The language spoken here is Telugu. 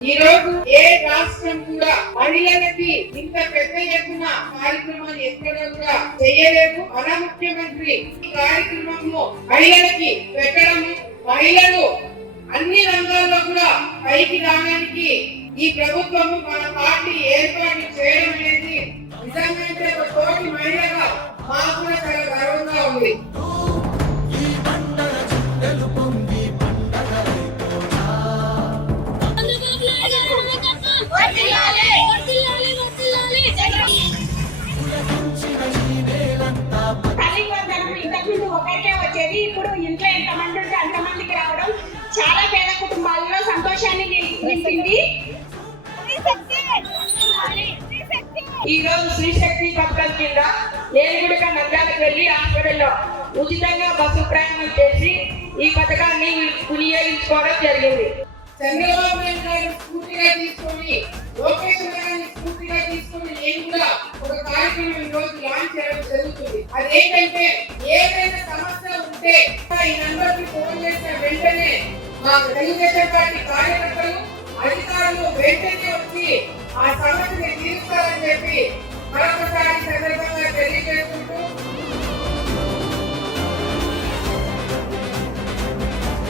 ఈ రోజు ఏ రాష్ట్రం కూడా మహిళలకి ఇంత పెద్ద ఎత్తున కార్యక్రమాన్ని ఎక్కడ కూడా చేయలేదు. మన ముఖ్యమంత్రి ఈ కార్యక్రమంలో మహిళలకి పెట్టడము, మహిళలు అన్ని రంగాల్లో కూడా పైకి రావడానికి ఈ ప్రభుత్వము మన పార్టీ ఏర్పాటు చేయడం అనేది నిజంగా ఒక తోటి మహిళగా మాకు కూడా చాలా గర్వంగా ఉంది. ఒకరికే వచ్చేది, ఇప్పుడు ఇంట్లో ఎంతమంది ఉంటే అంతమందికి రావడం చాలా పేద కుటుంబాల్లో సంతోషాన్ని నింపింది. ఈ రోజు శ్రీశక్తి పథకం కింద ఏనుగుడిక నంద్యాలకు వెళ్లి హాస్పిటల్లో ఉచితంగా బస్సు ప్రయాణం చేసి ఈ పథకాన్ని వినియోగించుకోవడం జరిగింది. చంద్రబాబు నాయుడు గారు స్ఫూర్తిగా తీసుకొని, లోకేష్ గారిని స్ఫూర్తిగా తీసుకొని నేను కూడా ఒక కార్యక్రమం ఈ రోజు లాంచ్ చేయడం జరుగుతుంది. అదేంటంటే ఏదైనా సమస్య ఉంటే ఈ నంబర్ కి ఫోన్ చేసిన వెంటనే మా తెలుగుదేశం పార్టీ కార్యకర్తలు, అధికారులు వెంటనే వచ్చి ఆ సమస్యని తీరుస్తారని చెప్పి మరొకసారి